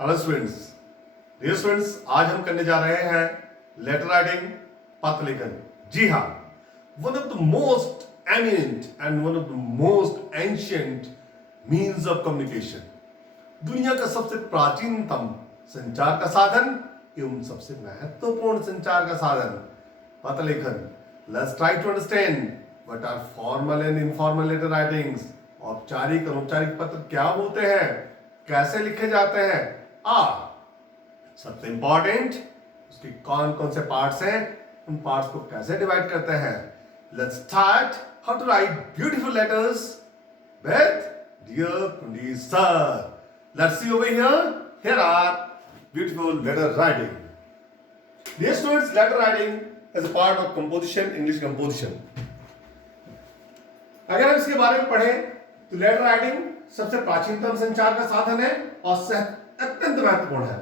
Hello students, dear students, आज हम करने जा रहे हैं लेटर राइटिंग, पत्र लेखन। जी हाँ, one of the most eminent and one of the most ancient means of communication, दुनिया का सबसे प्राचीनतम संचार का साधन एवं सबसे महत्वपूर्ण संचार का साधन पत्र लेखन। Let's try to understand what are formal and informal letter writings. औपचारिक अनौपचारिक पत्र क्या होते हैं, कैसे लिखे जाते हैं, सबसे इंपॉर्टेंट उसके कौन कौन से पार्ट्स हैं, उन पार्ट्स को कैसे डिवाइड करते हैं। Let's start how to write beautiful letters with dear Pandit sir. Let's see over here, here are beautiful letter writing. Dear students, letter writing is a part of composition, English composition. अगर हम इसके बारे में पढ़ें तो letter writing सबसे प्राचीनतम संचार का साधन है और अत्यंत महत्वपूर्ण है।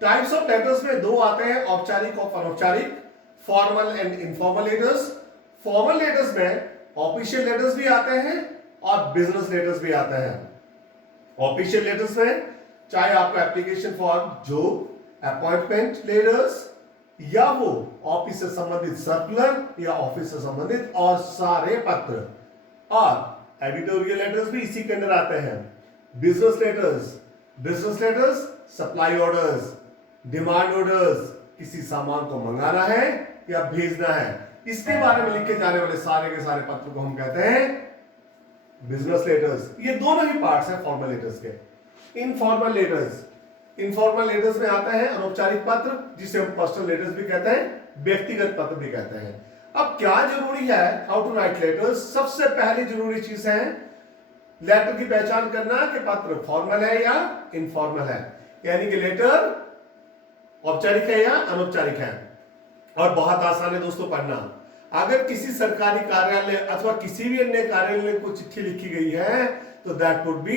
टाइप्स ऑफ लेटर्स में दो आते हैं, औपचारिक और अनौपचारिक, formal and informal letters. Formal letters में ऑफिशियल लेटर्स भी आते हैं और बिजनेस लेटर्स भी आते हैं। ऑफिशियल लेटर्स में चाहे आपका application form, job, appointment letters या वो ऑफिस से संबंधित सर्कुलर या ऑफिस से संबंधित और सारे पत्र, और एडिटोरियल लेटर्स भी इसी के अंदर आते हैं। Business letters supply orders, demand orders, किसी सामान को मंगाना है या भेजना है, इसके बारे में लिखे जाने वाले सारे के सारे पत्र को हम कहते हैं बिजनेस लेटर्स। ये दोनों ही पार्ट्स हैं फॉर्मल लेटर्स के। इनफॉर्मल लेटर्स में आता है अनौपचारिक पत्र, जिसे हम पर्सनल लेटर्स भी कहते हैं, व्यक्तिगत पत्र भी कहते हैं। अब क्या जरूरी है हाउ टू राइट लेटर्स? सबसे पहली जरूरी चीज है लेटर की पहचान करना कि पत्र फॉर्मल है या इनफॉर्मल है, यानी कि लेटर औपचारिक है या अनौपचारिक है। और बहुत आसान है दोस्तों पढ़ना। अगर किसी सरकारी कार्यालय अथवा किसी भी अन्य कार्यालय को चिट्ठी लिखी गई है तो that would be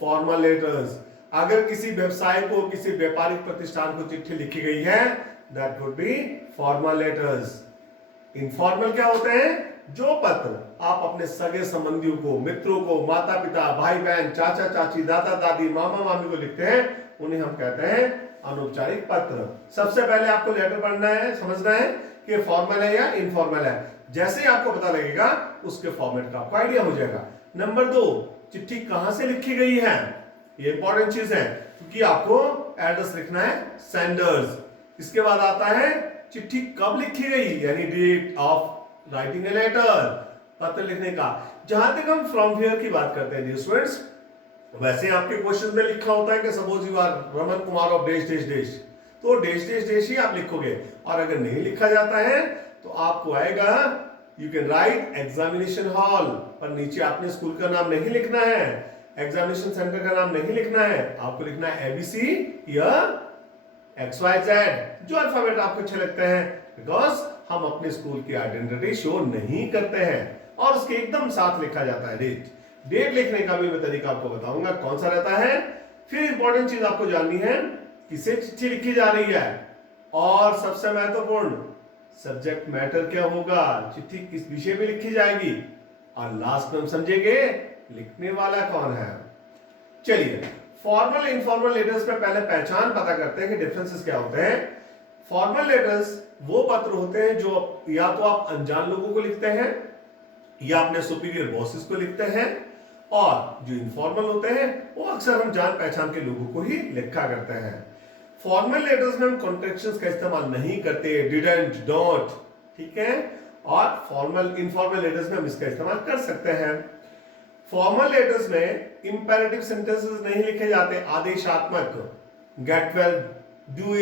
formal letters. अगर किसी व्यवसाय को, किसी व्यापारिक प्रतिष्ठान को चिट्ठी लिखी गई है that would be formal letters. Informal क्या होते हैं? जो पत्र आप अपने सगे संबंधियों को, मित्रों को, माता पिता, भाई बहन, चाचा चाची, दादा दादी, मामा मामी को लिखते हैं, उन्हें हम कहते हैं अनौपचारिक पत्र। सबसे पहले आपको लेटर पढ़ना है, समझना है कि फॉर्मल है या इनफॉर्मल है। जैसे ही आपको पता लगेगा उसके फॉर्मेट का आपको आइडिया हो जाएगा। नंबर 2, चिट्ठी कहां से लिखी गई है, ये इंपॉर्टेंट चीज है, क्योंकि आपको एड्रेस लिखना है, सेंडर्स। इसके बाद आता है चिट्ठी कब लिखी गई, यानी date of writing a letter, पत्र लिखने का। जहां तक हम फ्रॉम हियर की बात करते हैं डियर स्टूडेंट्स, वैसे आपके क्वेश्चन में लिखा होता है कि suppose you are Raman Kumar of देश देश देश, तो देश देश देश ही आप लिखोगे। और अगर नहीं लिखा जाता है तो आपको आएगा you can write examination hall, पर नीचे आपने स्कूल का नाम नहीं लिखना है, एग्जामिनेशन सेंटर का नाम नहीं लिखना है, आपको लिखना है एबीसी या XYZ, जो अल्फाबेट आपको अच्छे लगते हैं, बिकॉज हम अपने स्कूल की आइडेंटिटी शो नहीं करते हैं। और उसके एकदम साथ लिखा जाता है डेट लिखने का भी मैं तरीका आपको बताऊंगा कौन सा रहता है। फिर इंपॉर्टेंट चीज आपको जाननी है, किसे चिट्ठी लिखी जा रही है, और सबसे महत्वपूर्ण सब्जेक्ट मैटर क्या होगा, चिट्ठी किस विषय में लिखी जाएगी, और लास्ट में हम समझेंगे लिखने वाला कौन है। चलिए फॉर्मल इनफॉर्मल लेटर्स पे पहले पहचान पता करते हैं कि डिफरेंसेस क्या होते हैं। फॉर्मल लेटर्स वो पत्र होते हैं जो या तो आप अनजान लोगों को लिखते हैं या अपने सुपीरियर बॉसेस को लिखते हैं, और जो इनफॉर्मल होते हैं वो अक्सर हम जान पहचान के लोगों को ही लिखा करते हैं। फॉर्मल लेटर्स में हम कॉन्ट्रैक्शंस का इस्तेमाल नहीं करते, डिडंट, डोंट, ठीक है। और फॉर्मल इनफॉर्मल लेटर्स में हम इसका इस्तेमाल कर सकते हैं। फॉर्मल लेटर्स में इंपेरेटिव सेंटेंसेस नहीं लिखे जाते, आदेशात्मक, get well, do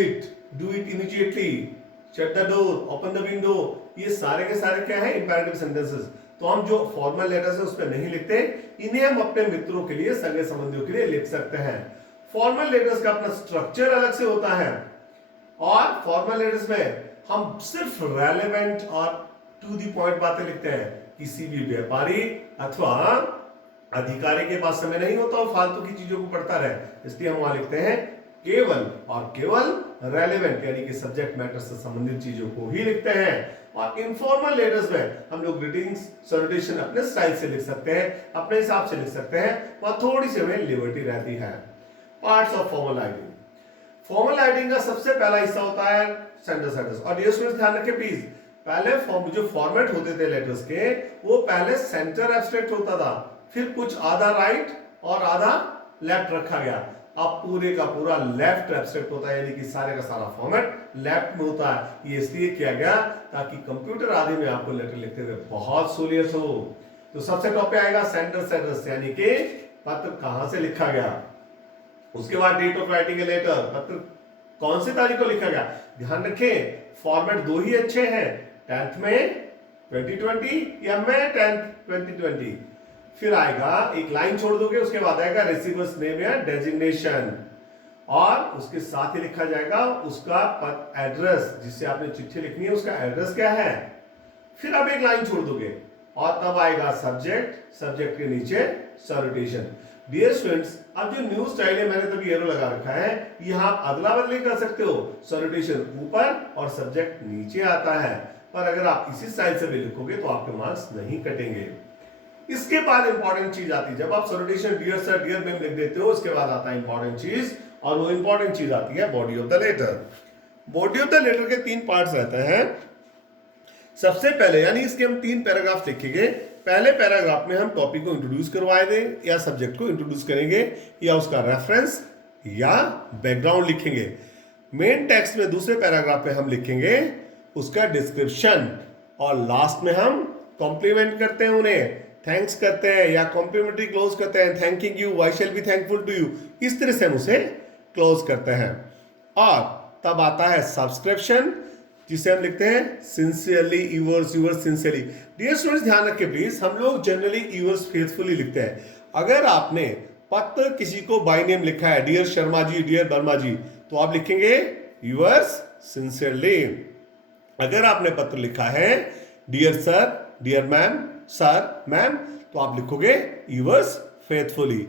it immediately, shut the door, open the window, ये सारे के सारे क्या है, इंपेरेटिव सेंटेंसेस। तो हम जो फॉर्मल लेटर्स है उसमें नहीं लिखते, इन्हें हम अपने मित्रों के लिए, सगे संबंधियों के लिए लिख सकते हैं। फॉर्मल लेटर्स का अपना स्ट्रक्चर अलग से होता है, और फॉर्मल लेटर्स में हम सिर्फ रेलेवेंट और टू द पॉइंट बातें लिखते हैं। किसी भी व्यापारी अथवा अधिकारी के पास समय नहीं होता और फालतू की चीजों को पढ़ता रहे, इसलिए हम वहां लिखते हैं केवल और केवल रेलेवेंट, यानी कि सब्जेक्ट मैटर से संबंधित चीजों को ही लिखते हैं। और इनफॉर्मल लेटर्स में हम लोग ग्रीटिंग्स, सैल्यूटेशन अपने स्टाइल से लिख सकते हैं, अपने हिसाब से लिख सकते हैं, वहां थोड़ी सी हमें लिबर्टी रहती है। Parts of formal writing. Formal writing का सबसे पहला हिस्सा होता है सेंडर्स एड्रेस। और डियर स्टूडेंट्स ध्यान रखें प्लीज, पहले जो फॉर्मेट होते थे लेटर्स के, वो पहले सेंटर एब्स्ट्रैक्ट होता था, फिर कुछ आधा राइट और आधा लेफ्ट रखा गया। अब पूरे का पूरा लेफ्ट एब्स्ट्रैक्ट होता है, यानी कि सारे का सारा फॉर्मेट लेफ्ट में होता है। ये इसलिए किया गया ताकि कंप्यूटर आदि में आपको लेटर लिखते हुए बहुत सहूलियत हो। तो सबसे टॉप पे आएगा सेंडर्स एड्रेस, यानी कि पत्र कहां से लिखा गया। उसके बाद date of writing a letter, पत्र कौन सी तारीख को लिखा गया। ध्यान रखें फॉर्मेट दो ही अच्छे हैं, 10th में 2020 या मई 10th 2020। फिर आएगा एक लाइन छोड़ दोगे, उसके बाद आएगा रिसीवर्स नेम या डेजिग्नेशन, और उसके साथ ही लिखा जाएगा उसका एड्रेस, जिससे आपने चिट्ठी लिखनी है उसका एड्रेस क्या है। फिर अब एक लाइन छोड़ दोगे और तब आएगा सब्जेक्ट, सब्जेक्ट के नीचे सैल्यूटेशन। डियर स्टूडेंट्स, अब जो न्यू स्टाइल है, मैंने तभी एरो लगा रखा है, यहां आप अदला बदली कर सकते हो, सैल्यूटेशन ऊपर और सब्जेक्ट नीचे आता है। पर अगर आप इसी स्टाइल से भी लिखोगे तो आपके मार्क्स नहीं कटेंगे। इसके बाद इंपॉर्टेंट चीज आती है, जब आप salutation dear sir dear ma'am लिख देते हो, उसके बाद आता है इंपॉर्टेंट चीज, और वो इंपॉर्टेंट चीज आती है body of the letter. Body of the letter के 3 पार्ट्स रहते हैं। सबसे पहले, यानी इसके हम 3 पैराग्राफ लिखेंगे। पहले पैराग्राफ में हम टॉपिक को इंट्रोड्यूस करवाए दें या सब्जेक्ट को इंट्रोड्यूस करेंगे, या उसका रेफरेंस या बैकग्राउंड लिखेंगे। मेन टेक्स्ट में दूसरे पैराग्राफ में हम लिखेंगे उसका डिस्क्रिप्शन, और लास्ट में हम कॉम्प्लीमेंट करते हैं, उन्हें थैंक्स करते हैं या कॉम्प्लीमेंट्री क्लोज करते हैं, thanking you, I shall be thankful to you, इस तरह से हम उसे क्लोज करते हैं। और तब आता है सब्सक्रिप्शन, जिसे हम लिखते हैं sincerely yours, yours sincerely. Dear students ध्यान रखें प्लीज, हम लोग जनरली यूवर्स फेथफुली लिखते हैं। अगर आपने पत्र किसी को बाय नेम लिखा है, डियर शर्मा जी, डियर वर्मा जी, तो आप लिखेंगे यूवर्स सिंसियरली। अगर आपने पत्र लिखा है dear sir, dear ma'am, sir, ma'am, तो आप लिखोगे यूवर्स फेथफुली।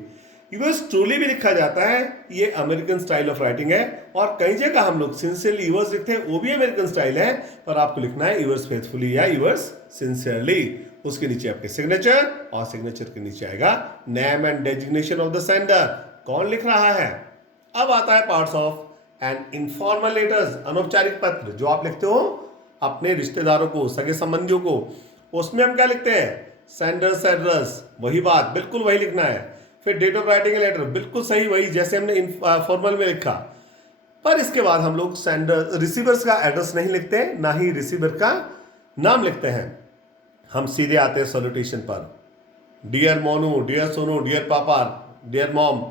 यूवर्स ट्रूली भी लिखा जाता है, ये अमेरिकन स्टाइल ऑफ राइटिंग है, और कई जगह हम लोग सिंसियरली यूवर्स लिखते हैं, वो भी अमेरिकन स्टाइल है, पर आपको लिखना है यूवर्स फेथफुली या यूवर्स सिंसियरली। उसके नीचे आपके सिग्नेचर, और सिग्नेचर के नीचे आएगा name and designation of the sender, कौन लिख रहा है। अब आता है parts of an informal letters, अनौपचारिक पत्र जो आप लिखते हो अपने रिश्तेदारों को, सगे संबंधियों को। उसमें हम क्या लिखते हैं, सेंडर्स एड्रेस, वही बात बिल्कुल वही लिखना है। फिर डेट ऑफ राइटिंग लेटर, बिल्कुल सही वही जैसे हमने फॉर्मल में लिखा। पर इसके बाद हम लोग सेंडर रिसीवर्स का एड्रेस नहीं लिखते, ना ही रिसीवर का नाम लिखते हैं। हम सीधे आते हैं सैल्यूटेशन पर, dear Monu, dear Sonu, dear papa, dear mom,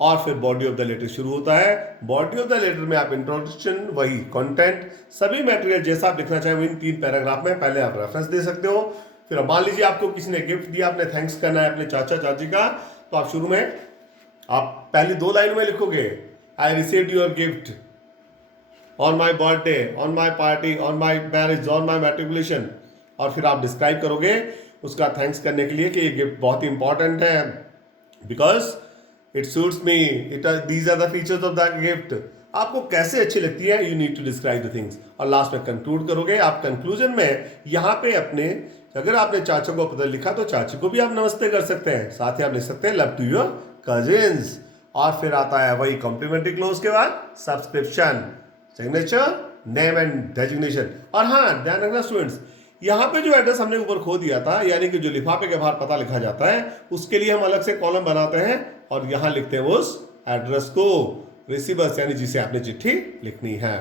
और फिर बॉडी ऑफ द लेटर शुरू होता है। बॉडी ऑफ द लेटर में आप इंट्रोडक्शन, वही कंटेंट, सभी मटेरियल जैसा आप लिखना चाहें इन 3 पैराग्राफ में पहले आप रेफरेंस दे सकते हो। फिर मान लीजिए आपको किसी ने गिफ्ट दिया, आपने थैंक्स करना है अपने चाचा चाची का, तो आप शुरू में आप पहली 2 लाइनों में लिखोगे I received your gift on my birthday, on my party, on my marriage, on my matriculation, और फिर आप डिस्क्राइब करोगे उसका थैंक्स करने के लिए कि ये गिफ्ट बहुत ही इंपॉर्टेंट है, because it suits me, it these are the features of the gift. आपको कैसे अच्छी लगती है, you need to describe the things, और लास्ट में कंक्लूड करोगे। आप कंक्लूजन में यहाँ पे अपने, अगर आपने चाचा को पत्र लिखा तो चाची को भी आप नमस्ते कर सकते हैं, साथ ही आप लिख सकते हैं लव टू योर कजिन्स, और फिर आता है वही कॉम्प्लीमेंट्री क्लोज के बाद subscription, signature, name and designation. और हाँ ध्यान रखना स्टूडेंट्स, यहाँ पे जो एड्रेस हमने ऊपर खो दिया था, यानी कि जो लिफाफे के बाहर पता लिखा जाता है, उसके लिए हम अलग से कॉलम बनाते हैं और यहाँ लिखते हैं उस एड्रेस को, रिसीवर्स यानी जिसे आपने चिट्ठी लिखनी है।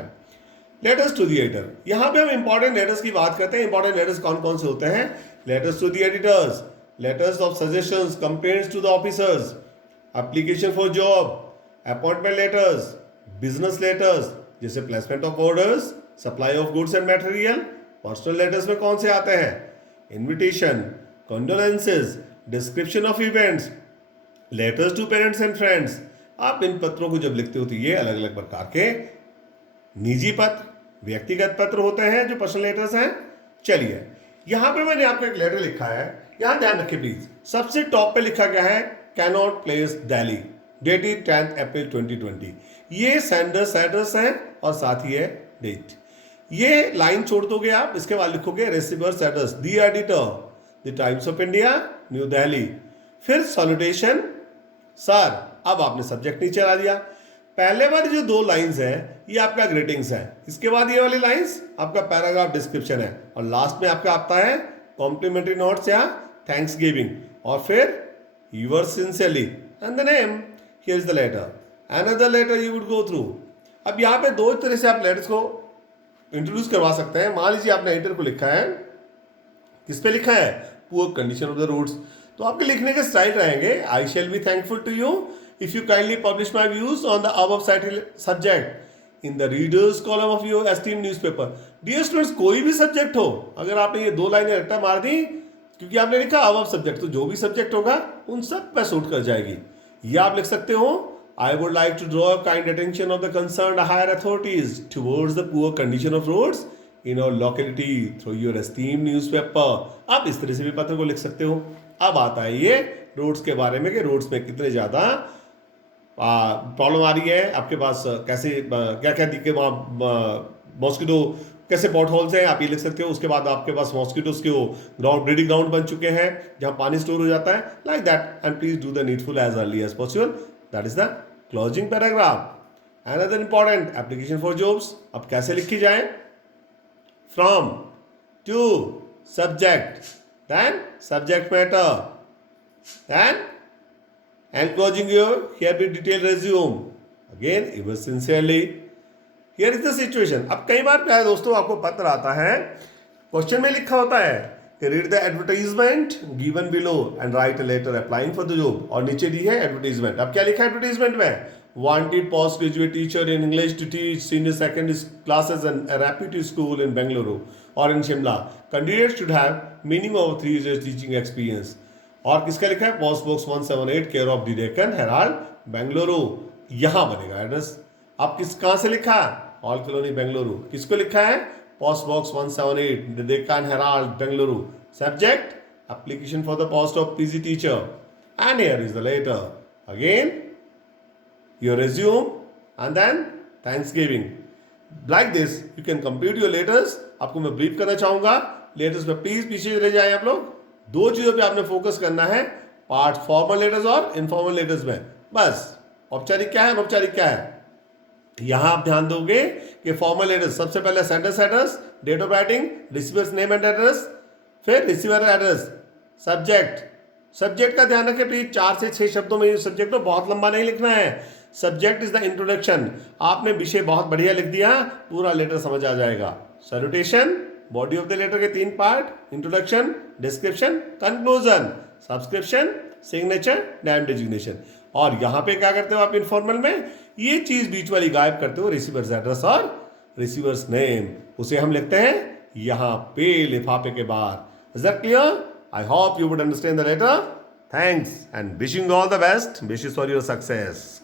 लेटर्स टू द एडिटर, यहाँ पे हम इंपॉर्टेंट लेटर्स की बात करते हैं। इंपॉर्टेंट लेटर्स कौन कौन से होते हैं, letters to the editors, letters of suggestions, complaints to the officers, application for job, appointment letters, business letters जैसे placement of orders, supply of goods and material. Personal letters में कौन से आते हैं, invitation, condolences, description of events, letters to parents and friends. आप इन पत्रों को जब लिखते हो तो ये अलग अलग प्रकार के निजी पत्र, व्यक्तिगत पत्र होते हैं जो पर्सनल लेटर्स हैं। चलिए यहां पे मैंने आपको एक लेटर लिखा है, यहां ध्यान रखिए प्लीज। सबसे टॉप पे लिखा गया है कैनॉट प्लेस दिल्ली, डेटेड 10 अप्रैल 2020। ये सेंडर्स एड्रेस है और साथ ही है डेट। ये लाइन छोड़ दोगे आप, इसके बाद लिखोगे receiver's address, the editor, the times of India, new Delhi. फिर सैल्यूटेशन, सर, अब आपने सब्जेक्ट नीचे ला दिया। पहले वाली जो 2 लाइंस हैं ये आपका ग्रीटिंग्स है, इसके बाद ये वाली लाइंस आपका पैराग्राफ डिस्क्रिप्शन है, और लास्ट में आपका आता है कॉम्प्लीमेंट्री नोट्स या थैंक्स गिविंग, और फिर yours sincerely and the name. Here is the letter. Another letter you would go through. अब यहाँ पे 2 तरह से आप लेटर्स को इंट्रोड्यूस करवा सकते हैं। मान लीजिए आपने एडिटर को लिखा है, किस पे लिखा है, poor condition of the roads, तो आपके लिखने के स्टाइल रहेंगे, I shall be thankful to you if you kindly publish my views on the above cited subject in the readers column of your esteem newspaper. Dear students, कोई भी subject हो, अगर आपने ये 2 लाइनें रट्टा मार दी क्योंकि आपने लिखा अबव सब्जेक्ट, तो जो भी सब्जेक्ट होगा उन सब पे सूट कर जाएगी। या आप लिख सकते हो, I would like to draw kind attention of the concerned higher authorities towards the poor condition of roads in our locality through your esteem newspaper. आप इस तरह से भी पत्र को लिख सकते हो। अब आता है ये रोड्स के बारे में कि रोड्स में कितने ज़्यादा प्रॉब्लम आ रही है आपके पास, कैसे क्या क्या दिक्कत, वहाँ मॉस्किटो कैसे पॉट होल्स हैं, आप ये लिख सकते हो। उसके बाद आपके पास मॉस्किटोस के ग्राउंड ब्रीडिंग ग्राउंड बन चुके हैं जहाँ पानी स्टोर हो जाता है, like that, and please do the needful as early as possible. That is the closing paragraph. Another important application for jobs, अब कैसे लिखी जाए, from to subject, then subject matter, then enclosing your here be detailed resume, again yours sincerely, here is the situation। अब कई बार क्या है दोस्तों, आपको पत्र आता है, क्वेश्चन में लिखा होता है कि read the advertisement given below and write a letter applying for the job, और नीचे दी है एडवर्टाइजमेंट। अब क्या लिखा है एडवर्टाइजमेंट में, wanted post graduate teacher in English to teach senior secondary classes in a reputed school in Bengaluru और in Shimla, candidate should have minimum of 3 years teaching experience. और किसका लिखा है, post box 178 care of the Deccan Herald Bengaluru, यहां बनेगा address. आप कहां से लिखा है, ऑल कॉलोनी बेंगलुरु। किसको लिखा है, post box 178 the Deccan Herald Bengaluru. Subject application for the post of PG teacher, and here is the letter, again your resume and then thanksgiving. Like this you can complete your letters. आपको मैं brief करना चाहूंगा, letters में please पीछे चले जाए आप लोग। 2 चीजों पे आपने फोकस करना है, पार्ट फॉर्मल लेटर्स और इनफॉर्मल लेटर्स में। बस औपचारिक क्या है, अनौपचारिक क्या है, यहां आप ध्यान दोगे कि फॉर्मल लेटर्स सबसे पहले sender's address, date of writing, receiver's name and address, फिर रिसीवर एड्रेस, सब्जेक्ट। सब्जेक्ट का ध्यान रखें प्लीज, 4 से 6 शब्दों में सब्जेक्ट को बहुत लंबा नहीं लिखना है। Subject is the introduction. आपने विषय बहुत बढ़िया लिख दिया, पूरा लेटर समझ आ जाएगा। Salutation, body of the letter के 3 part, introduction, description, conclusion, subscription, signature, नाम डेजिग्नेशन। और यहां पे क्या करते हो आप इनफॉर्मल में, ये चीज बीच वाली गायब करते हो, रिसीवर्स एड्रेस और रिसीवर्स नेम, उसे हम लिखते हैं यहां पे लिफाफे के बाहर। Is that clear? I hope you would understand the letter. Thanks and wishing all the best, wishes for your success.